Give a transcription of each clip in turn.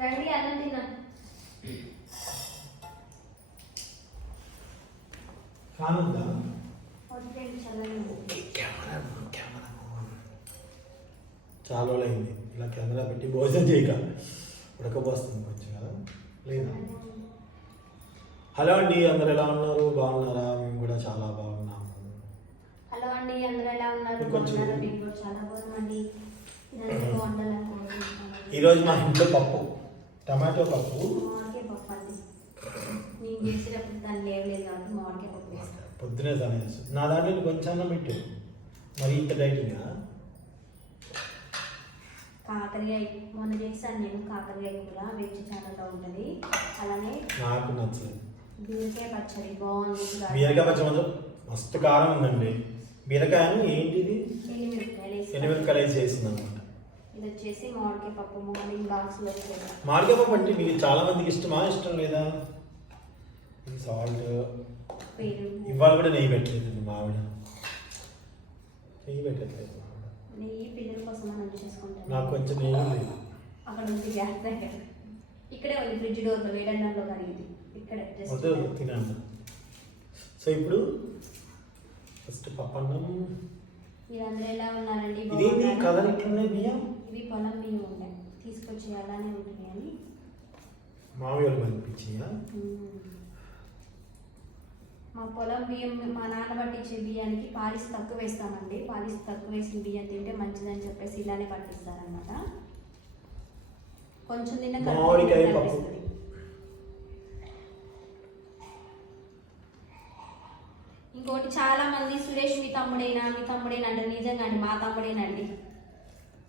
రండి అన్నం తిన్నా. కానుందా. కెమెరా కెమెరా చాలా రోజులైంది. ఇలా కెమెరా పెట్టి భోజనం చేయక. ఉడకపోస్తుంది కొంచెం కదా. లేదా? హలో అండి అందరు ఎలా ఉన్నారు? బాగున్నారా? మేము కూడా చాలా బాగున్నాము. హలో అండి అందరూ ఎలా ఉన్నారు? చాలా కోరుకుంటున్నాను ఈరోజు మా ఇంట్లో పప్పు. టమాటో పప్పు. పొద్దునే తినేసి నా దాంట్లో కొంచెం అన్నం పెట్టు. మరి ఇంత డైటింగా? కాకరకాయ మొన్న చేశాను నేను కాకరకాయ కూర. వెజ్ ఛానల్లో ఉంటుంది. అలానే నాకు నచ్చలేదు బీరకాయ పచ్చడి బాగుంది బీరకాయ పచ్చడి మస్తు కారం ఉందండి. బీరకాయను ఏంటిది? ఎండుమిరపకాయలు వేసి ఎనిమిరకాయలు వేసి చేసింది అనమాట ఇది వచ్చేసి మామిడికాయ పప్పు మార్నింగ్ బాక్స్లో వేసాను మామిడికాయ పప్పు అంటే మీకు చాలా మందికి ఇష్టమా ఇష్టం లేదా? సాల్ట్. ఇవాళ కూడా నెయ్యి పెట్టలేదు మావిడ నెయ్యి పెట్టట్లేదు మావిడ. నెయ్యి పిల్లల కోసం మనం చేసుకుంటాం. నాకు కొంచెం నెయ్యి లేదు అక్కడ ఉంది గ్యాస్ దగ్గర ఇక్కడే ఉంది ఫ్రిడ్జ్ డోర్లో వేడన్నంలో ఇక్కడ వద్దు తినండి. సో ఇప్పుడు ఫస్ట్ పప్పన్నం. మీరందరూ ఎలా ఉన్నారండి? ఇదేంటి? కలర్ ఇట్లున్నాయి బియ్యం? ఇవి పొలం బియ్యం ఉన్నాయి తీసుకొచ్చి అలానే ఉంటున్నాయి అని మామయ్య వాళ్ళు పంపించియా. మా పొలం బియ్యం మా నాన్న పట్టించే బియ్యానికి పాలిస్ తక్కువ వేస్తామండి. పాలిస్ తక్కువ వేసిన బియ్యం తింటే మంచిదని చెప్పేసి ఇలానే పట్టిస్తారనమాట కొంచెం తిన్న. ఇంకోటి చాలా మంది సురేష్ మీ తమ్ముడేనా? మీ తమ్ముడేనా అంటే నిజంగా అండి మా తమ్ముడేనండి.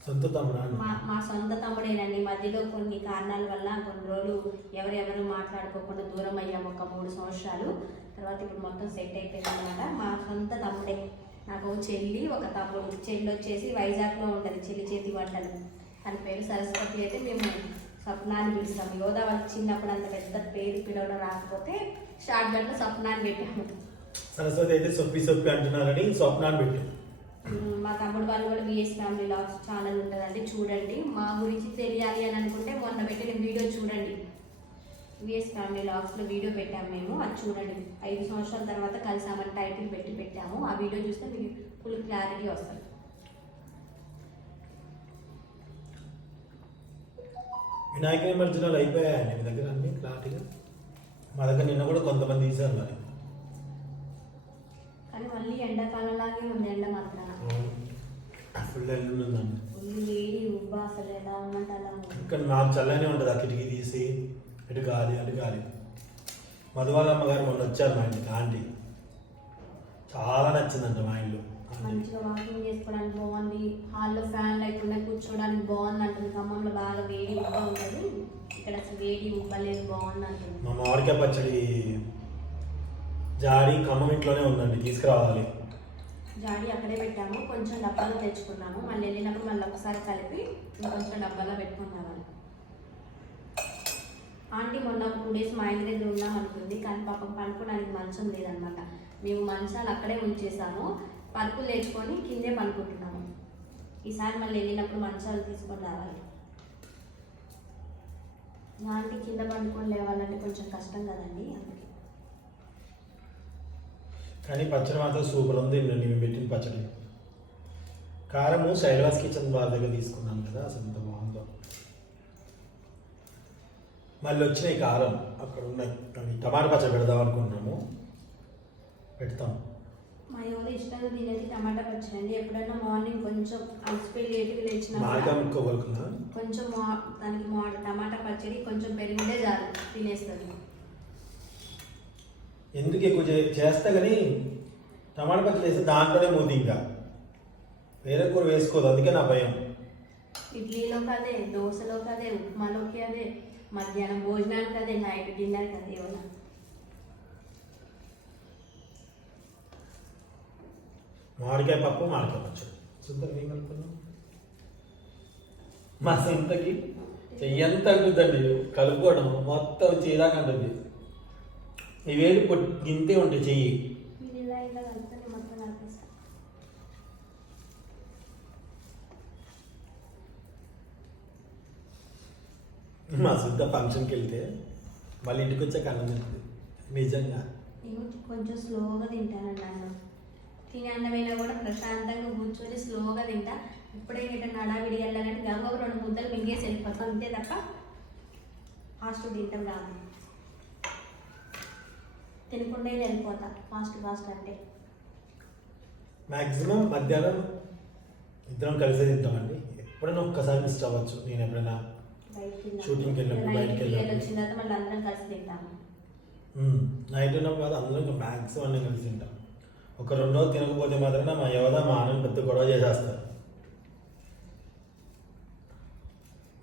సొంత తమ్ముడా మా మా సొంత తమ్ముడేనండి. మధ్యలో కొన్ని కారణాల వల్ల కొన్ని రోజులు ఎవరెవరు మాట్లాడుకోకుండా దూరం అయ్యాము ఒక మూడు సంవత్సరాలు. తర్వాత ఇప్పుడు మొత్తం సెట్ అయిపోయింది అనమాట మా సొంత తమ్ముడే. నాకు చెల్లి ఒక తమ్ముడు. చెల్లి వచ్చేసి వైజాగ్లో ఉంటుంది చెల్లి చేతి వంటలు. తన పేరు సరస్వతి అయితే మేము స్వప్నాన్ని పిలుస్తాం. వాళ్ళకి చిన్నప్పుడు అంత పెద్ద పేరు పిలవడం రాకపోతే షార్ట్ గంటలో స్వప్నాన్ని పెట్టాము. సరస్వతి అయితే సొప్పి సొప్పి అంటున్నారని స్వప్నాన్ని పెట్టు మ్మ్. మా తమ్ముడు వాళ్ళు కూడా విఎస్ ఫ్యామిలీ లాగ్స్ ఛానల్ ఉంటుందండి చూడండి. మా గురించి తెలియాలి అని అనుకుంటే మొన్న పెట్టిన వీడియో చూడండి. విఎస్ ఫ్యామిలీ లాగ్స్లో వీడియో పెట్టాము మేము అది చూడండి. ఐదు సంవత్సరాల తర్వాత కలిసామని టైటిల్ పెట్టి పెట్టాము. ఆ వీడియో చూస్తే మీకు ఫుల్ క్లారిటీ వస్తుంది. వినాయక నిమజ్జనాలు అయిపోయాయండి మీ దగ్గర అన్ని క్లారిటీగా మా దగ్గర నిన్న కూడా కొంతమంది తీశారు మరి. కానీ మళ్ళీ ఎండాకాలంలాగే ఉంది ఎండ మాత్రం. ఫుల్ ఉందండి ఫుల్ వేడి ఉబ్బ అసలు ఎలా ఉందంటే అలా ఉంది. ఇక్కడ నాకు చల్లనే ఉంటుంది ఆ కిటికీ తీసి ఇటు గాలి అటు గాలి. మధువాళ్ళ అమ్మగారు మొన్న వచ్చారు మా ఇంటికి ఆంటీ. చాలా నచ్చిందంట మా ఇల్లు. మంచిగా వాకింగ్ చేసుకోవడానికి బాగుంది. హాల్లో ఫ్యాన్ లేకుండా కూర్చోవడానికి బాగుంది అంటుంది ఖమ్మంలో బాగా వేడి ఉబ్బ ఉంటుంది. ఇక్కడ అసలు వేడి ఉబ్బలేదు బాగుంది అంటుంది మా మామిడికాయ పచ్చడి జాడి ఖమ్మం ఇంట్లోనే ఉందండి తీసుకురావాలి. జాడి అక్కడే పెట్టాము కొంచెం డబ్బాలో తెచ్చుకున్నాము. మళ్ళీ వెళ్ళినప్పుడు మళ్ళీ ఒకసారి కలిపి కొంచెం డబ్బాలో పెట్టుకుని ఆంటీ మొన్న టూ డేస్ మా ఇంటి దగ్గర ఉన్నాం అనుకుంది కానీ పాపం పనుకోవడానికి మంచం లేదనమాట. మేము మంచాలు అక్కడే ఉంచేసాము. పరుపులు తెచ్చుకొని కిందే పనుకుంటున్నాము ఈసారి మళ్ళీ వెళ్ళినప్పుడు మంచాలు తీసుకొని రావాలి. ఆంటీ కింద పండుకొని లేవాలంటే కొంచెం కష్టం కదండి అందుకే. కానీ పచ్చడి మాత్రం సూపర్ ఉంది. నేను పెట్టిన పచ్చడి. కారము శైలవాస్ కిచెన్ వారి దగ్గర తీసుకున్నాను కదా అసలు ఎంత బాగుందో. మళ్ళీ వచ్చినాయి కారం అక్కడ ఉన్నాయి అవి టమాటా పచ్చడి పెడదాం అనుకుంటున్నాము. పెడతాం. మా ఎవరు ఇష్టంగా తినేది టమాటా పచ్చడి అండి. ఎప్పుడైనా మార్నింగ్ కొంచెం అలసిపోయి లేటుగా లేచినా కొంచెం దానికి టమాటా పచ్చడి కొంచెం పెరిగిందే చాలు తినేస్తుంది. ఎందుకు ఎక్కువ చే- చేస్తా కానీ టమాటా పచ్చడి వేస్తే దాంట్లోనే మూతి ఇంకా. వేరే కూర వేసుకోదు అందుకే నా భయం. ఇడ్లీలోకి అదే దోశలోకి అదే ఉప్మాలోకి అదే మధ్యాహ్నం భోజనానికి అదే నైట్ డిన్నర్కి అదే ఏమన్నా. మామిడికాయ పప్పు మామిడికాయ పచ్చడి. చూద్దాం ఏం కలుపుకున్నాం మా సొంతకి చెయ్యంత అంటుందండి కలుపుకోవడం మొత్తం చేయదాకా అంటుంది. ఈ వేలు పొట్టి గింతే ఉంటే చెయ్యి. మీరు ఇలా ఇలా మా శుద్ధ ఫంక్షన్కి వెళ్తే మళ్ళీ ఇంటికి వచ్చాక అన్నం తింటుంది. నిజంగా. కొంచెం స్లోగా తింటానండి అన్నం తినే అన్నమైనా కూడా ప్రశాంతంగా కూర్చొని స్లోగా తింటా. ఎప్పుడైనా ఎటన్నా అడావిడి వెళ్ళాలంటే గంగ రెండు ముద్దలు మింగేసి వెళ్ళిపోతాం. అంతే తప్ప ఫాస్ట్ తింటాం రాదు తినకుండా వెళ్ళిపోతా. ఫాస్ట్ ఫాస్ట్ అంటే. మ్యాక్సిమం మధ్యాహ్నం ఇద్దరం కలిసే తింటామండి. ఎప్పుడైనా ఒక్కసారి మిస్ అవ్వచ్చు. నేను ఎప్పుడైనా బయటికి Shooting కి వెళ్ళినప్పుడు, బయటికి వెళ్ళినప్పుడు. నైట్ ఉన్నాం కాదు అందరం మ్యాక్సిమం అన్నీ కలిసి తింటాం. ఒక రెండు రోజులు తినకపోతే మాత్రం మా యోధ మా ఆనంద్ పెద్ద గొడవ చేసేస్తారు.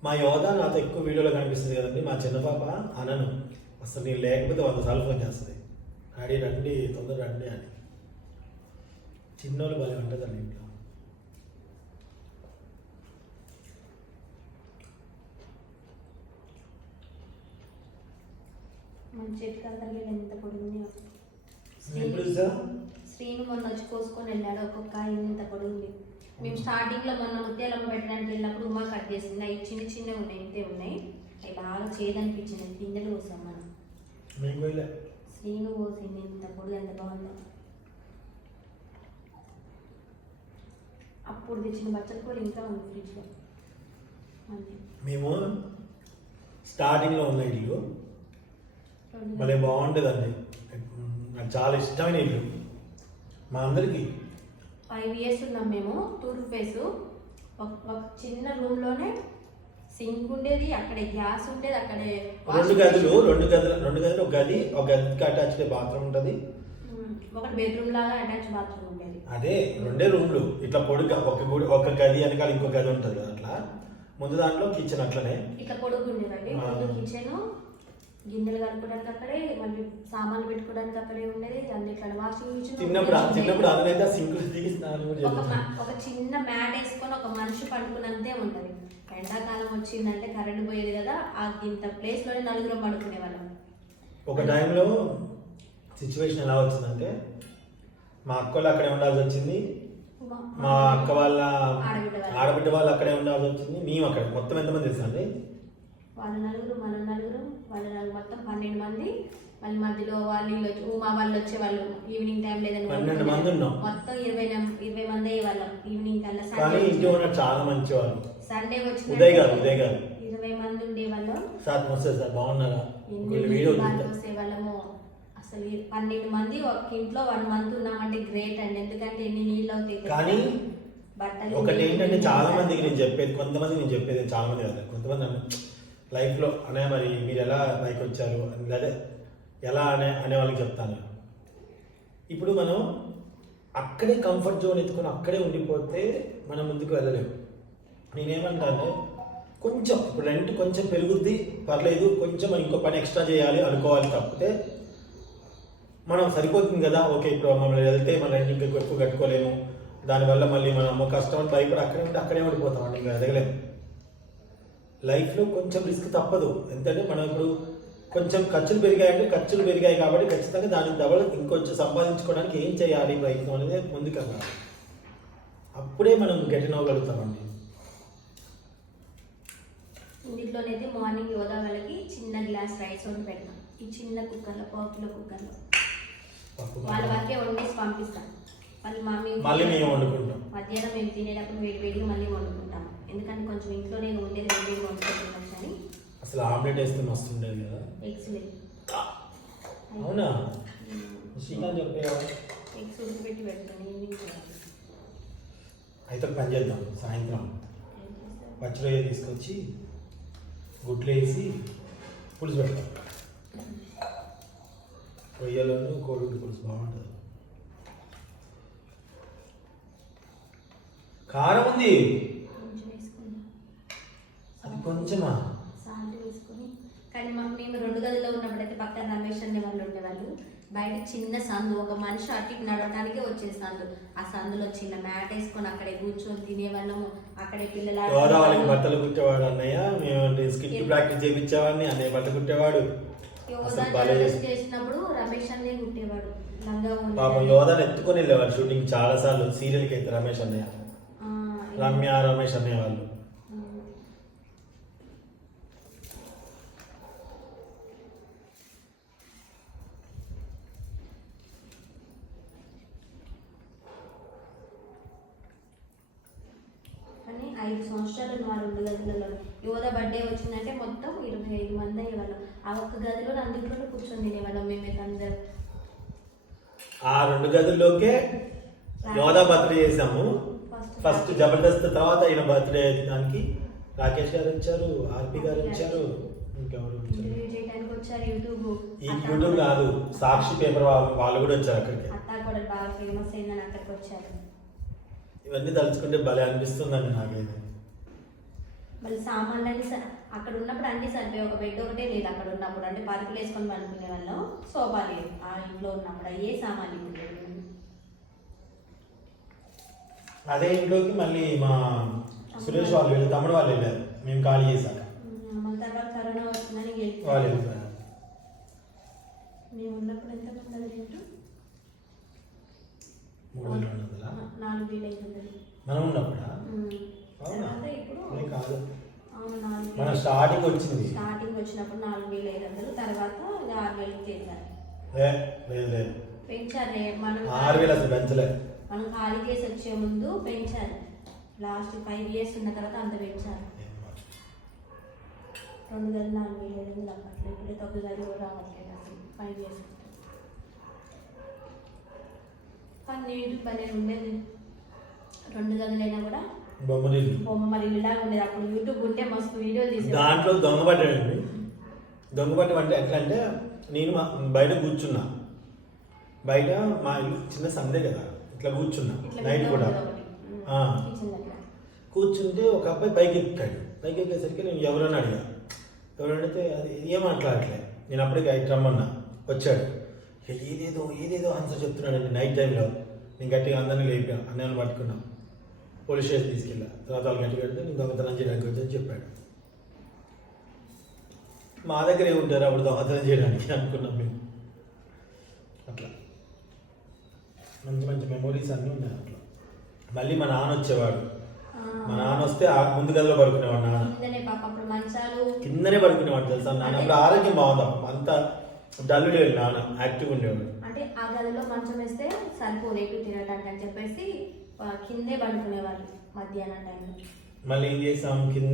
మా యోధ నాతో ఎక్కువ వీడియోలో కనిపిస్తుంది కదండి. మా చిన్న పాప అనను. అసలు నేను లేకపోతే వంద సార్లు ఫోన్ చేస్తుంది. డాడీ రండి తొందర రండి అని చిన్నోళ్ళు భలే ఉంటుంది అండి ఇంట్లో. మన చెట్టు అందరికీ ఎంత పొడుగున్నాయో. ఎప్పుడు చూసా శ్రీను మొన్న వచ్చి కోసుకొని వెళ్ళాడు ఒక్కొక్క ఇంత పొడుగుంది. మేము స్టార్టింగ్లో మొన్న ముత్యాలమ్మ పెట్టడానికి వెళ్ళినప్పుడు ఉమా కట్ చేసింది. అవి చిన్న చిన్నగా ఉన్నాయి ఇంతే ఉన్నాయి. అవి బాగా చేదనిపించింది. పిందెలు కోసాం మనం. శ్రీను కోసింది ఇంత పొడుగు ఎంత బాగుందో? అప్పుడు తెచ్చిన బచ్చల కూర ఇంకా ఉంది ఫ్రిడ్జ్లో. మేము స్టార్టింగ్లో ఉన్న ఇల్లు. భలే బాగుంటుందండి. నాకు చాలా ఇష్టమైన ఇల్లు. మా అందరికీ. ఫైవ్ ఇయర్స్ ఉన్నాం మేము టూర్ ఫేస్ ఒక ఒక చిన్న రూమ్లోనే సింక్ ఉండేది అక్కడే గ్యాస్ ఉండేది అక్కడే రెండు గదులు. రెండు గదులు రెండు గదులు ఒక గది ఒక గదికి అటాచ్డ్ బాత్రూమ్ ఉంటుంది. ఒకటి బెడ్రూమ్ లాగా అటాచ్ బాత్రూమ్ ఉండేది. అదే రెండే రూమ్లు. ఇట్లా పొడుగా ఒక గుడి ఒక గది వెనకాల ఇంకో గది ఉంటుంది కదా అట్లా. ముందు దాంట్లో కిచెన్ అట్లనే. ఇట్లా పొడుగు ఉండేదండి. ముందు కిచెన్ గిన్నెలు కలుపుకోవడానికి అక్కడే మళ్ళీ సామాన్లు పెట్టుకోవడానికి అక్కడే ఉండేది. అన్నిట్లో వాషింగ్ మిషన్ చిన్నప్పుడు చిన్నప్పుడు అదనైతే దిగి మ- ఒక చిన్న మ్యాట్ వేసుకొని ఒక మనిషి పడుకున్నంతే ఉంటది. ఎండాకాలం వచ్చిందంటే కరెంట్ పోయేది కదా ఆ ఇంత ప్లేస్లోనే నలుగురు పడుకునే వాళ్ళం. ఒక టైంలో సిచ్యువేషన్ ఎలా వచ్చిందంటే మా అక్కలు అక్కడే ఉండాల్సి వచ్చింది. మా అక్క వాళ్ళ ఆడబిడ్డ వాళ్ళు. వాళ్ళు అక్కడే ఉండాల్సి వచ్చింది. మేము అక్కడ మొత్తం ఎంతమంది తెలుసా అండి? వాళ్ళ నలుగురు మన నలుగురు వాళ్ళ నలుగురు మొత్తం పన్నెండు మంది. మళ్ళీ మధ్యలో వాళ్ళు వీళ్ళు వచ్చి ఉమా వాళ్ళు వచ్చే వాళ్ళు. ఈవినింగ్ టైం లేదని పన్నెండు మంది ఉన్నాం. మొత్తం ఇరవై ఇరవై మంది అయ్యే వాళ్ళం. ఈవినింగ్ కల్లా చాలా మంచివాళ్ళు సండే వచ్చి ఉదయ్ గారు ఉదయ్ గారు. ఇరవై మంది ఉండేవాళ్ళం. సార్ నమస్తే సార్ బాగున్నారా? వీడియో బాగా పోసేవాళ్ళము అసలు పన్నెండు మంది ఒక ఇంట్లో వన్ మంత్ ఉన్నామంటే గ్రేట్ అండి. ఎందుకంటే ఎన్ని నీళ్ళు అవుతాయి? కానీ బట్టలు ఒకటి ఏంటంటే చాలా. మందికి నేను చెప్పేది కొంతమంది నేను చెప్పేది చాలా మంది కాదు. కొంతమంది లైఫ్లో అనే మరి మీరు ఎలా పైకి వచ్చారు? అని లేదా ఎలా అనే అనే వాళ్ళకి చెప్తాను. ఇప్పుడు మనం అక్కడే కంఫర్ట్ జోన్ ఎత్తుకొని అక్కడే ఉండిపోతే మనం ముందుకు వెళ్ళలేము. నేనేమంటాను కొంచెం ఇప్పుడు రెంట్ కొంచెం పెరుగుద్ది పర్లేదు కొంచెం ఇంకో పని ఎక్స్ట్రా చేయాలి అనుకోవాలి తప్పితే మనం సరిపోతుంది కదా ఓకే ఇప్పుడు మనం వెళ్తే మన రెంట్ ఇంకా ఎక్కువ కట్టుకోలేము. దానివల్ల మళ్ళీ మన అమ్మ కష్టం అని భయపడి అక్కడే ఉంటే అక్కడే ఉండిపోతాం అండి ఇంకా ఎదగలేము లైఫ్లో కొంచెం రిస్క్ తప్పదు. ఎందుకంటే మనం ఇప్పుడు కొంచెం ఖర్చులు పెరిగాయంటే ఖర్చులు పెరిగాయి కాబట్టి ఖచ్చితంగా దానికి డబల్ ఇంకొంచెం సంపాదించుకోవడానికి ఏం చేయాలి ప్రయత్నం అనేది ముందుకెళ్ళాలి అప్పుడే మనం గట్టిన అవ్వగలుగుతామండి. ఇంటిలోనైతే మార్నింగ్ యోగా వాళ్ళకి చిన్న గ్లాస్ రైస్ వండి పెడతాం ఈ చిన్న కుక్కర్లో పావుకిలో కుక్కర్లో. వాళ్ళ వరకే వండేసి పంపిస్తాం. మళ్ళీ మా మేము మళ్ళీ మేము వండుకుంటాం. మధ్యాహ్నం మేము తినేటప్పుడు వేడి వేడిగా మళ్ళీ వండుకుంటాం. ఎందుకంటే కొంచెం ఇంట్లోనే ఉండేది వేడి వేడిగా వండుకుంటున్నాం కానీ అసలు ఆమ్లెట్ వేస్తే మస్తు ఉండేది కదా. ఎగ్స్ లేదు అవునా? ఎగ్స్ ఉడకబెట్టి పెడతాను. అయితే పని చేద్దాం సాయంత్రం? పచ్చిరొయ్య తీసుకొచ్చి గుడ్లు వేసి పులుసు పెడతాం. రొయ్యలోను కోడిగుడ్డు పులుసు బాగుంటుంది. కారం ఉంది. అది కొంచెమా? సాల్ట్ వేసుకొని. కానీ మా మేము రెండు గదిలో ఉన్నప్పుడైతే పక్కన రమేష్ అనే వాళ్ళు ఉండేవాళ్ళు. బయట చిన్న సందు ఒక మనిషి అటు ఇటు నడవడానికే వచ్చేది సందు. ఆ సందులో చిన్న మ్యాట్ వేసుకొని అక్కడే కూర్చొని తినేవాళ్ళము. అక్కడే పిల్లలు ఆడుకునేవాళ్ళము. బట్టలు కుట్టేవాడు అన్నయ్య మేము స్కిట్ ప్రాక్టీస్ చేయించేవాడిని అన్నయ్య బట్టలు కుట్టేవాడు. చేసినప్పుడు రమేష్ అనే కుట్టేవాడు. పాపం యోధాని ఎత్తుకొని వెళ్ళేవాడు షూటింగ్ చాలా సార్లు. సీరియల్కి అయితే రమేష్ అన్నయ్య. రమ్య రమేష్ అనేవాళ్ళు ఉమ్. కూర్చొని ఆ రెండు గదులలో యువత బర్త్డే వచ్చిందంటే మొత్తం ఇరవై ఐదు మంది అయ్యేవాళ్ళం. ఆ ఒక్క గదిలో అందులో కూర్చొని తినేవాళ్ళం మేమైతే అందరం. ఆ రెండు గదుల్లోకే యోధా బర్త్డే చేసాము ఫస్ట్ జబర్దస్త్ తర్వాత ఈయన బర్త్డే దానికి రాకేష్ గారు వచ్చారు ఆర్పి గారు వచ్చారు ఇంకెవరు ఈ యూట్యూబ్ కాదు సాక్షి పేపర్ వాళ్ళు కూడా వచ్చారు అక్కడికి. ఇవన్నీ తలుచుకుంటే భలే అనిపిస్తుందండి నాకైతే. మళ్ళీ సామాన్లు అన్ని అక్కడ ఉన్నప్పుడు అన్ని సరిపోయి ఒక బెడ్ ఒకటే లేదు అక్కడ ఉన్నప్పుడు. అంటే పరుపులు వేసుకొని పడుకునే వాళ్ళం. సోఫా లేదు ఆ ఇంట్లో ఉన్నప్పుడు. అయ్యే సామాన్లు ఇప్పుడు. అదే ఇంట్లోకి మళ్ళీ మా సురేష్ వాళ్ళు వెళ్ళి తమ్ముడు వాళ్ళు వెళ్ళారు. మేము ఖాళీ చేశాక. మళ్ళీ తర్వాత కరోనా వచ్చిందని వాళ్ళు వెళ్ళిపోయారు. మేము ఉన్నప్పుడు ఎంత ఉన్నది రేటు మూడు వేల రెండు వందలా నాలుగు వేలు మనం ఉన్నప్పుడా ఉమ్. అవునా? తర్వాత ఇప్పుడు ఏ కాదు అవును నాలుగు మన వేలు. స్టార్టింగ్ వచ్చింది. స్టార్టింగ్ వచ్చినప్పుడు నాలుగు వేలు ఐదు వందలు తర్వాత ఆరు వేలు చేశారు. లేదు లేదు. పెంచారు మనం ఆరు వేలు అసలు పెంచలే. మనం ఖాళీ చేసి వచ్చే ముందు పెంచారు. లాస్ట్ ఫైవ్ ఇయర్స్ ఉన్న తర్వాత అంత పెంచారు. రెండు గదులు నాలుగు వేలు ఐదు వందలు అప్పట్లో ఇప్పుడే తొమ్మిది గదులు కూడా రావట్లేదు అసలు ఫైవ్ ఇయర్స్ నీటి భలే ఉండేది. రెండు గదులైనా కూడా బొమ్మరిల్లు బొమ్మ మరి ఇలాగా ఉండేది. అప్పుడు యూట్యూబ్ ఉంటే మస్తు వీడియోలు తీసేవాళ్ళు దాంట్లో దొంగపడ్డాడండి దొంగపట్టం అంటే ఎట్లా అంటే నేను మా- బయట కూర్చున్నా. బయట మా ఇల్లు చిన్న సందే కదా ఇట్లా కూర్చున్నా నైట్ కూడా. కూర్చుంటే ఒక అబ్బాయి పైకి ఎక్కాడు. పైకి ఎక్కేసరికి నేను ఎవరైనా అడిగా. ఎవరు అడిగితే అది ఏం మాట్లాడట్లే? నేను అప్పటికి ఐదు రమ్మన్నా. వచ్చాడు. ఏదేదో ఏదేదో ఆన్సర్ చెప్తున్నాడండి నైట్ టైంలో నేను గట్టిగా అందరినీ లేపా అన్నయ్యను పట్టుకున్నాం పోలీస్ స్టేషన్ తీసుకెళ్ళా. తర్వాత వాళ్ళు గట్టిగా పెడితే నేను దొంగతనం చేయడానికి వచ్చని చెప్పాడు. మా దగ్గర ఏముంటారు అప్పుడు దొంగతనం చేయడానికి అనుకున్నాం మేము. అట్లా. మంచి మంచి మెమొరీస్ అన్నీ ఉన్నాయి అట్లా. మళ్ళీ మా నాన్న వచ్చేవాడు. మా నాన్న వస్తే ఆ ముందు గదిలో పడుకునేవాడు నాన్న. కిందనే పడుకునేవాడు తెలుసా? నాన్న అప్పుడు ఆరోగ్యం బాగుంది. అంత లేడు నాన్న. యాక్టివ్ ఉండేవాడు. అంటే ఆ గదిలో మంచం వేస్తే సరిపోదు తినడానికి అని చెప్పేసి కిందే పడుకునేవాళ్ళు మధ్యాహ్నం టైంలో. మళ్ళీ ఏం చేసాం? కింద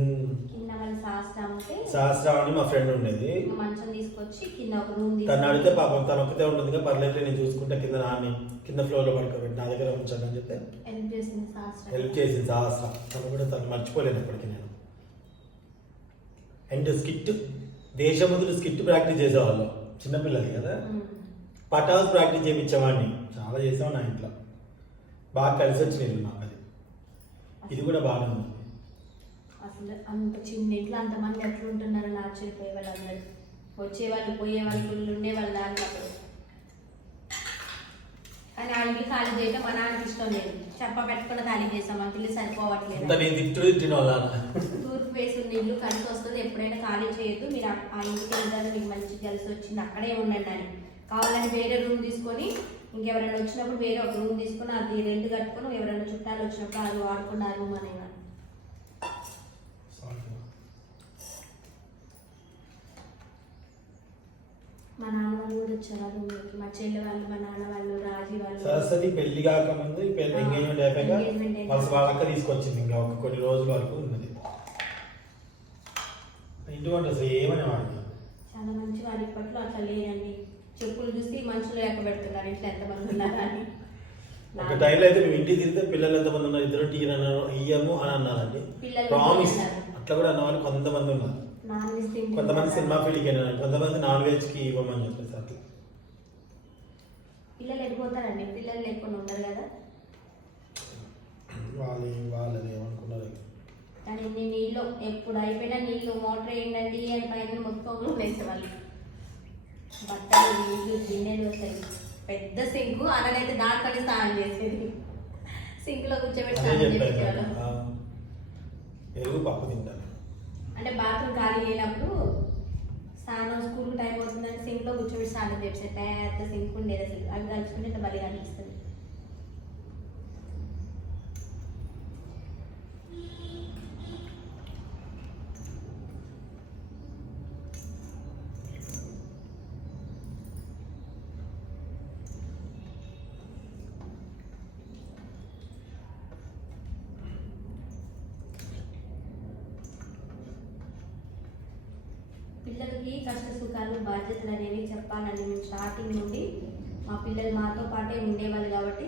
కింద శాస్త్రం ఉంటే సహస్రావని మా ఫ్రెండ్ ఉండేది. మంచం తీసుకొచ్చి కింద ఒక రూమ్ తను అడిగితే పాపం తను ఒక్కతే ఉంటుంది పర్లేదు నేను చూసుకుంటా కింద నాన్ని కింద ఫ్లోర్లో పడుకోబెట్టి నా దగ్గర ఉంచాను అని చెప్తే హెల్ప్ చేసింది శాస్త్రం. హెల్ప్ చేసింది సహస్ర తను కూడా తను మర్చిపోలేను ఇప్పటికి నేను. And skit Desamuduru skit practice చేసేవాళ్ళు. చిన్నపిల్లలు కదా. పటాస్ ప్రాక్టీస్ చేయించేవాడిని. చాలా చేసాం నా ఇంట్లో. బాగా కలిసి వచ్చింది నాకు అది ఇది కూడా బాగానే ఉంది. అసలు అంత చిన్న ఇంట్లో అంతమంది ఎట్లా ఉంటున్నారని ఆశ్చర్యపోయే వాళ్ళు అందరూ. వచ్చేవాళ్ళు పోయేవాళ్ళు ఫుల్ ఉండేవాళ్ళు దాంట్లో. కానీ ఆ ఇల్లు ఖాళీ చేయడం మా నాన్నకి ఇష్టం లేదు. చెప్ప పెట్టుకుని ఖాళీ చేసాం మనకి ఇల్లు సరిపోవట్లేదు. నేను తిట్టు తిట్టిన వాళ్ళ తూర్పు వేసి ఉన్న ఇల్లు కలిసి వస్తుంది ఎప్పుడైనా ఖాళీ చేయొద్దు. మీరు ఆ ఇంటికి వెళ్తారు మీకు మంచి కలిసి వచ్చింది అక్కడే ఉండండి అని. కావాలని వేరే రూమ్ తీసుకొని ఇంకెవరైనా వచ్చినప్పుడు వేరే ఒక రూమ్ తీసుకొని అది రెంట్ కట్టుకొని ఎవరైనా చుట్టాలు వచ్చినప్పుడు అది వాడుకున్న రూమ్ అనేవారు మా నాన్న వాళ్ళు కూడా వచ్చారు ఆ రూమ్లోకి మా చెల్లె వాళ్ళు మా నాన్న వాళ్ళు రాజీ వాళ్ళు. సరస్వతి పెళ్ళి కాకముందు పెళ్ళి ఎంగేజ్మెంట్ అయిపోయాక Engagement అయిపోయాక. వాళ్ళ వాళ్ళక్క తీసుకొచ్చింది ఇంకా ఒక కొన్ని రోజుల వరకు ఉన్నది. ఇంటి వంట అసలు ఏమనేవాడు చాలా మంచి వాళ్ళు ఇప్పట్లో అట్లా లేరండి. చెప్పులు చూసి మనుషులు లెక్క పెడుతున్నారు? ఇంట్లో ఎంతమంది ఉన్నారా అని ఒక టైంలో అయితే మేము ఇంటికి తిరిగితే పిల్లలు ఎంతమంది ఉన్నారు? ఇద్దరు టీ అన్నారు ఇయ్యము అని అన్నారండి. ప్రామిస్. అట్లా కూడా అన్నవాళ్ళు కొంతమంది ఉన్నారు. వెజ్? కొంతమంది సినిమా ఫీల్డ్కి వెళ్ళినారు కొంతమంది నాన్ వెజ్కి ఇవ్వమని చెప్పేసి అట్లా. పిల్లలు వెళ్ళిపోతారండి పిల్లలు లేకుండా ఉండరు కదా? వాళ్ళు వాళ్ళది ఏమనుకున్నారు? కానీ నీళ్ళు ఎప్పుడు అయిపోయినా నీళ్ళు మోటార్ వేయండి అని పైన మొత్తం వేసే వాళ్ళు. బట్టలు నీళ్ళు గిన్నెలు వస్తాయి. పెద్ద సింకు అననైతే దాంట్లోనే స్నానం చేసేది. సింక్లో కూర్చోబెట్టి స్నానం చేసేవాళ్ళం అంటే బాత్రూమ్ ఖాళీ లేనప్పుడు స్నానం స్కూల్ టైం అవుతుందని సింక్లో కూర్చోబెట్టి స్నానం చేసే పెద్ద సింక్ ఉండేది అసలు. అవి ఇంత బలిగా అనిపిస్తుంది స్టార్టింగ్ నుండి మా పిల్లలు మాతో పాటే ఉండేవాళ్ళు కాబట్టి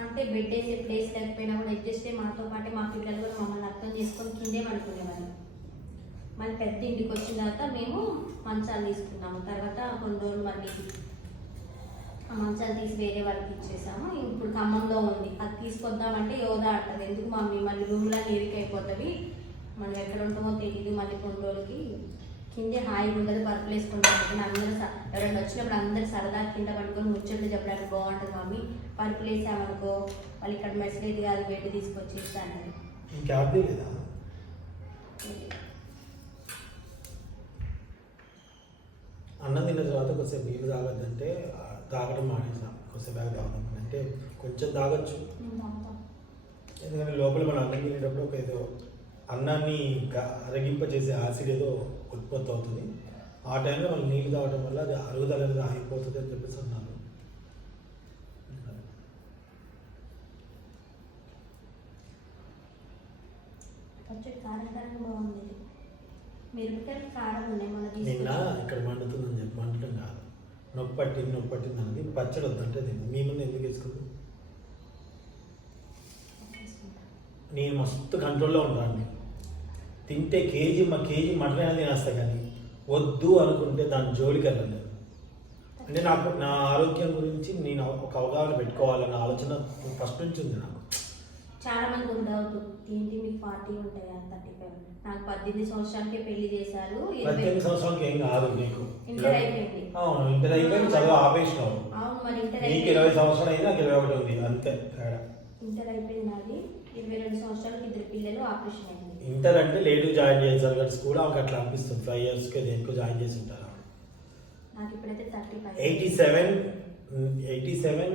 అంటే బెడ్ వేసే ప్లేస్ లేకపోయినా కూడా అడ్జస్ట్ అయ్యి మాతో పాటే మా పిల్లలు కూడా మమ్మల్ని అర్థం చేసుకొని కిందే పడుకునేవాళ్ళు. మళ్ళీ పెద్ద ఇంటికి వచ్చిన తర్వాత మేము మంచాలు తీసుకున్నాము. తర్వాత కొన్ని రోజులు మళ్ళీ ఆ మంచాలు తీసి వేరే వాళ్ళకి ఇచ్చేసాము. ఇప్పుడు ఖమ్మంలో ఉంది. అది తీసుకొద్దామంటే యోదా అంటది. ఎందుకు మమ్మీ? మళ్ళీ రూమ్లో ఇరికైపోతుంది మనం ఎక్కడ ఉంటామో తెలియదు మళ్ళీ కొన్ని రోజులకి కిందే హాయిగా ఉండదు పరుపులు వేసుకుంటాం అందరూ ఎవరైనా వచ్చినప్పుడు అందరూ సరదా కింద పడుకొని ముచ్చట్లు చెప్పడానికి బాగుంటుంది మమ్మీ. పరుపులు వేసామనుకో వాళ్ళు ఇక్కడ మెస్లేదు కాదు బెడ్ తీసుకొచ్చి ఇస్తాను అన్నం తిన్న తర్వాత కొద్దిసేపు నీళ్ళు తాగొద్దంటే తాగడం మానేసాం. కొద్దిసేపు బాగా తాగడం. అంటే కొంచెం తాగొచ్చు. ఎందుకంటే లోపల మనం అన్నం తినేటప్పుడు ఒక ఏదో అన్నాన్ని క- అరగింప చేసే యాసిడ్ ఏదో ఉత్పత్తి అవుతుంది. ఆ టైంలో మనం నీళ్ళు తాగడం వల్ల అది అరుగుదల అనేది ఆగిపోతుంది అని చెప్పేసి అన్నారు. నిన్న ఇక్కడ మండుతుందని చెప్పి మండటం కాదు. నొప్పి పట్టింది నొప్పి పట్టింది అన్నది పచ్చడి వద్దంటే మీ ముందు ఎందుకు వేసుకుంది? నేను మస్తు కంట్రోల్లో ఉంటాను తింటే కేజీ మా కేజీ మటన్ అయినా తినేస్తా కానీ వద్దు అనుకుంటే దాని జోలికి వెళ్ళను. నేను. అంటే నాకు నా ఆరోగ్యం గురించి నేను ఒక అవగాహన పెట్టుకోవాలన్న ఆలోచన ఫస్ట్ నుంచి ఉంది నాకు. చాలా మంది ఉండవద్దు ఏంటి మీకు ఫార్టీ ఉంటాయి థర్టీ ఫైవ్? నాకు పద్దెనిమిది సంవత్సరాలకే పెళ్ళి చేశారు. పద్దెనిమిది సంవత్సరాలకి ఏం కాదు నీకు ఇంటర్ అయిపోయింది. అవును ఇంటర్ అయిపోయి చదువు ఆపేసినావు. అవును మరి ఇంటర్ నీకు అయిపోయింది. ఇరవై సంవత్సరాలు అయింది నాకు ఇరవై ఒకటి ఉంది అంతే ఇంటర్ అయిపోయింది నాది. ఇరవై రెండు సంవత్సరాలకి ఇద్దరు పిల్లలు ఆపరేషన్ అయింది. ఇంటర్ అంటే లేటు జాయిన్ చేశారు కానీ స్కూల్ ఆమెకు అట్లా అనిపిస్తుంది. ఫైవ్ ఇయర్స్కి దేనికో జాయిన్ చేసి ఉంటారు eighty seven eighty seven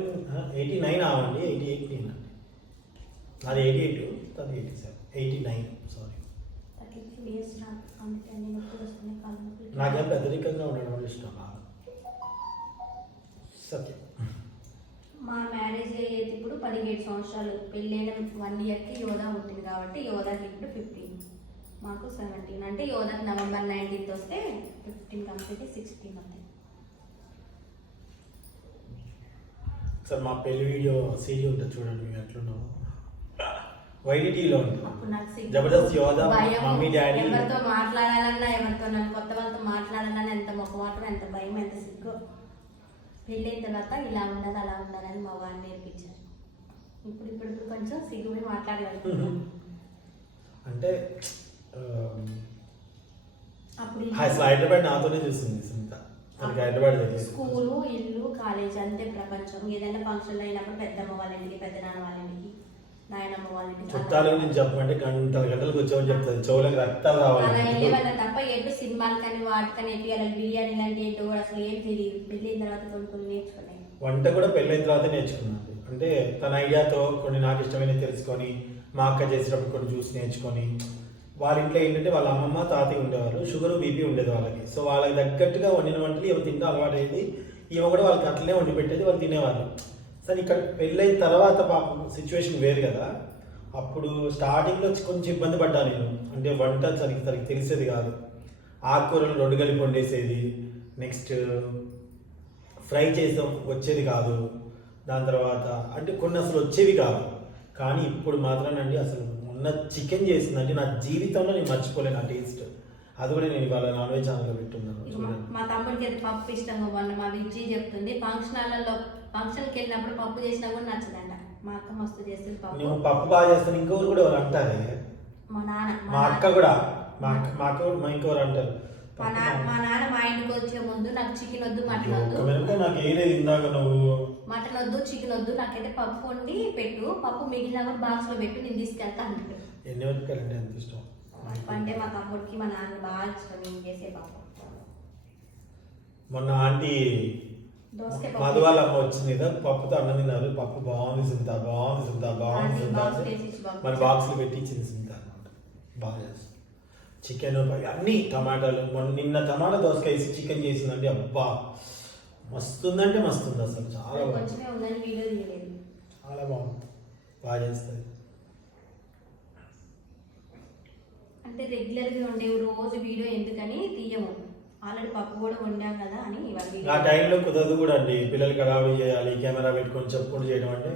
eighty nine? అవ్వండి ఎయిటీ ఎయిట్ నేను అది ఎయిటీ ఎయిట్ అది eighty seven eighty nine sorry నాకు నాకేం పెద్దరికంగా ఉండడం ఇష్టం సత్యం మా మ్యారేజ్ అయ్యేది ఇప్పుడు పదిహేడు సంవత్సరాలు పెళ్ళైన వన్ ఇయర్కి యోధా పుట్టింది కాబట్టి యోధాకి ఇప్పుడు ఫిఫ్టీన్ మాకు సెవెంటీన్ అంటే యోధాకి నవంబర్ నైన్టీన్త్ వస్తే ఫిఫ్టీన్ కంప్లీట్ సిక్స్టీన్ అవుతాయి సార్ మా పెళ్ళి వీడియో సీడీ ఉంటుంది చూడండి మేము ఎట్లున్నాము. వైడిటీలో ఉంటుంది. జబర్దస్త్ యోధా మమ్మీ డాడీ. ఎవరితో మాట్లాడాలన్నా ఎవరితో నన్ను కొత్త వాళ్ళతో మాట్లాడాలన్నా ఎంత మొక్కమాటం ఎంత భయం ఎంత సిగ్గు. పెళ్ళైన తర్వాత ఇలా ఉండదు అలా ఉండాలని మా వాడిని నేర్పించారు. ఇప్పుడు ఇప్పుడు కొంచెం సిగ్గుపోయి మాట్లాడగలుగుతున్నాను అంటే అప్పుడు అసలు హైదరాబాద్ నాతోనే చూస్తుంది సునీత. హైదరాబాద్ స్కూలు ఇల్లు కాలేజ్ అంతే ప్రపంచం. ఏదైనా ఫంక్షన్ అయినప్పుడు పెద్దమ్మ వాళ్ళ ఇంటికి పెద్దనాన్న వాళ్ళ ఇంటికి నాయనమ్మ వాళ్ళ ఇంటికి చుట్టాల గురించి చెప్పమంటే గంటల గంటలకు వచ్చామని చెప్తుంది చెవులకు రక్తాలు రావాలి. తప్ప ఎటు సినిమాలు కానీ వాటికని ఎటు అలా బిర్యానీ లాంటి ఏంటో కూడా అసలు ఏం తెలియదు. పెళ్ళిన తర్వాత కొన్ని నేర్చుకున్నాయి. వంట కూడా పెళ్ళైన తర్వాత నేర్చుకున్నాను. అంటే తన ఐడియాతో కొన్ని నాకు ఇష్టమైన తెలుసుకొని మా అక్క చేసేటప్పుడు కొన్ని చూసి నేర్చుకొని వాళ్ళ ఇంట్లో ఏంటంటే వాళ్ళ అమ్మమ్మ తాతయ్య ఉండేవారు షుగర్ బీపీ ఉండేది వాళ్ళకి. సో వాళ్ళకి తగ్గట్టుగా వండిన వంటలు ఇవి తింటూ అలవాటు అయింది ఇవి కూడా వాళ్ళకి అట్లనే వండి పెట్టేది వాళ్ళు తినేవాళ్ళు. సరే ఇక్కడ పెళ్ళైన తర్వాత పాపం సిచ్యువేషన్ వేరు కదా. అప్పుడు స్టార్టింగ్లో కొంచెం ఇబ్బంది పడ్డా నేను. అంటే వంట తనకి తనకి తెలిసేది కాదు. ఆకుకూరలు రెండు కలిపి వండేసేది. నెక్స్ట్ ఫ్రై చేసాం వచ్చేది కాదు. దాని తర్వాత అంటే కొన్ని అసలు వచ్చేవి కాదు కానీ ఇప్పుడు మాత్రమేనండి అసలు మొన్న చికెన్ చేసిందంటే నా జీవితంలో నేను మర్చిపోలేను ఆ టేస్ట్. అది కూడా నేను ఇవాళ నాన్ వెజ్ ఛానల్లో పెట్టున్నాను. మా- తమ్ముడికి అది పప్పు ఇష్టం మొన్న మా విజ్జి చెప్తుంది ఫంక్షన్లలో ఫంక్షన్కి వెళ్ళినప్పుడు పప్పు చేసినా కూడా నచ్చదంట. మా అక్క మస్తు చేస్తుంది నేను పప్పు పప్పు బాగా చేస్తాను ఇంకొకరు కూడా ఎవరు అంటారే? మా నాన్న మా అక్క కూడా మా అక్క మా అక్క కూడా- మా ఇంకొకరు అంటారు. మా నాన్న మా నాన్న మా ఇంటికి వచ్చే ముందు నాకు చికెన్ వద్దు మటన్ వద్దు. నాకు ఏలేదు ఇందాక నువ్వు. వద్దు నాకైతే పప్పు వండి పెట్టు. పప్పు మిగిలిన కూడా బాక్స్లో పెట్టు నేను తీసుకెళ్తా అంటాడు. ఎన్ని వరకు అంటే ఎంత ఇష్టం. పప్పు అంటే మా తమ్ముడికి మా నాన్న బాగా ఇష్టం. నేను చేసే పప్పు. మొన్న ఆంటీ మధు పప్పు. వాళ్ళ అమ్మ వచ్చింది కదా పప్పుతో అన్నం తిన్నారు. పప్పు బాగుంది సుంత బాగుంది సుంత బాగుంది సుంత. మన బాక్స్లో పెట్టి ఇచ్చింది సుంత అనమాట బాగా చేస్తుంది. చికెన్ అన్ని టమాటాలు. మొన్న నిన్న టమాటా దోసకాయ చికెన్ చేసిందంటే అబ్బా! మస్తుందంటే మస్తుంది అసలు చాలా బాగుంది. కొంచెమే ఉందని వీడియో తీయలేదు. చాలా బాగుంది. బాగా చేస్తుంది. అంటే రెగ్యులర్గా ఉండేవి రోజు వీడియో ఎందుకని తీయము. ఆల్రెడీ పప్పు కూడా వండాం కదా అని ఇవాళ ఆ వీడియో టైంలో కుదరదు కూడా అండి. పిల్లలకి హడావుడి చేయాలి కెమెరా పెట్టుకొని చెప్పుకుంటూ చేయడం అంటే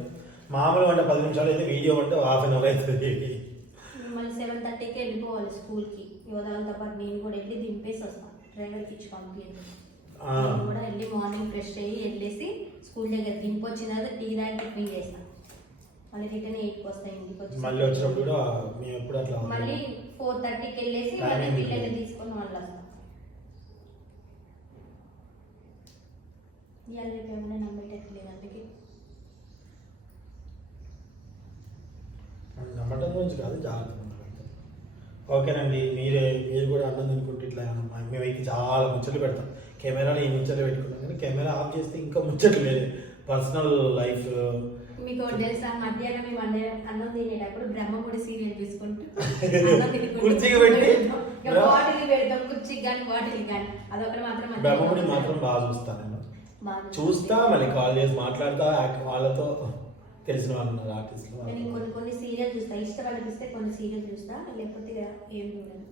మామూలు అంటే పది నిమిషాలు అయితే వీడియో అంటే హాఫ్ అన్ అవర్ అవుతుంది. మళ్ళీ సెవెన్ థర్టీకి వెళ్ళిపోవాలి స్కూల్కి యువదాలతో పాటు నేను కూడా వెళ్ళి దింపేసి వస్తాను డ్రైవర్కి ఇచ్చి. నేను కూడా వెళ్ళి మార్నింగ్ ఫ్రెష్ అయ్యి వెళ్ళేసి స్కూల్ దగ్గర దింపొచ్చిన తర్వాత టీ దాకా టిఫిన్ చేస్తాను మళ్ళీ రిటర్న్ ఎయిట్కి వస్తాయి ఇంటికి వచ్చి మళ్ళీ వచ్చినప్పుడు కూడా మేము ఎప్పుడు అట్లా మళ్ళీ ఫోర్ థర్టీకి వెళ్ళేసి మళ్ళీ. పిల్లల్ని తీసుకొని మళ్ళీ వస్తాం. ఇవాళ రేపు ఏమైనా నమ్మేటట్లేదు అందుకే. నమ్మటం గురించి కాదు జాగ్రత్త. ఓకేనండి మీరే మీరు కూడా అన్నం తినుకుంటే ఇట్లా మేమైతే చాలా ముచ్చట్లు పెడతాం. కెమెరాలో ఈ ముచ్చట్లు పెట్టుకున్నాం కానీ కెమెరా ఆఫ్ చేస్తే ఇంకా ముచ్చట్లు లేదు పర్సనల్ లైఫ్ మీకు తెలుసా మధ్యాహ్నం మేము అన్న తినేటప్పుడు బ్రహ్మముడి సీరియల్ చూసుకుంటూ అన్నం తినుకుంటూ కుర్చీకి పెట్టి ఇక బాటిల్ పెడతాం కుర్చీకి కానీ బాటిల్ కానీ. అదొకటి మాత్రం బ్రహ్మముడి మాత్రం బాగా చూస్తాను నేను. చూస్తా మళ్ళీ కాల్ చేసి మాట్లాడతా వాళ్ళతో తెలిసిన వాళ్ళు ఆర్టిస్టులు నేను కొన్ని కొన్ని సీరియల్ చూస్తా. ఇష్టం అనిపిస్తే కొన్ని సీరియల్ చూస్తా లేకపోతే ఏం చూడను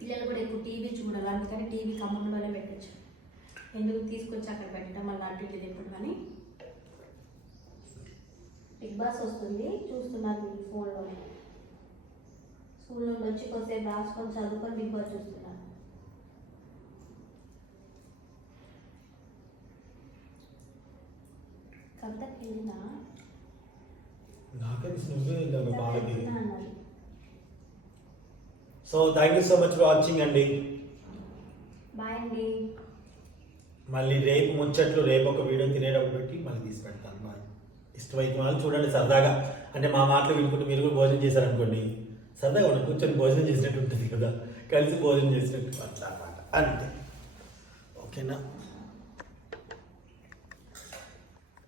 పిల్లలు కూడా ఎక్కువ టీవీ చూడాలి? అందుకని టీవీ ఖమ్మంలోనే పెట్టచ్చు. ఎందుకు తీసుకొచ్చి అక్కడ పెట్టడం? మళ్ళీ అటు ఇటు తిప్పడం అని. బిగ్ బాస్ వస్తుంది చూస్తున్నారు మీరు ఫోన్లోనే స్కూల్ నుండి వచ్చి కొద్దిసేపు రాసుకొని చదువుకొని బిగ్ బాస్ చూస్తున్నారు వెళ్ళినా నాకే నువ్వే వెళ్ళావు so thank you so much for watching అండి. బాయ్ అండి. మళ్ళీ రేపు ముచ్చట్లు రేపు ఒక వీడియో తినేటప్పుడు పెట్టి మళ్ళీ తీసి పెడతాను. బాయ్ ఇష్టమైతే వాళ్ళు చూడండి సరదాగా. అంటే మా మాటలు వినుకుంటూ మీరు కూడా భోజనం చేశారనుకోండి. సరదాగా మనం కూర్చొని భోజనం చేసినట్టు ఉంటుంది కదా. కలిసి భోజనం చేసినట్టు అట్లా అన్నమాట. అంతే. ఓకేనా?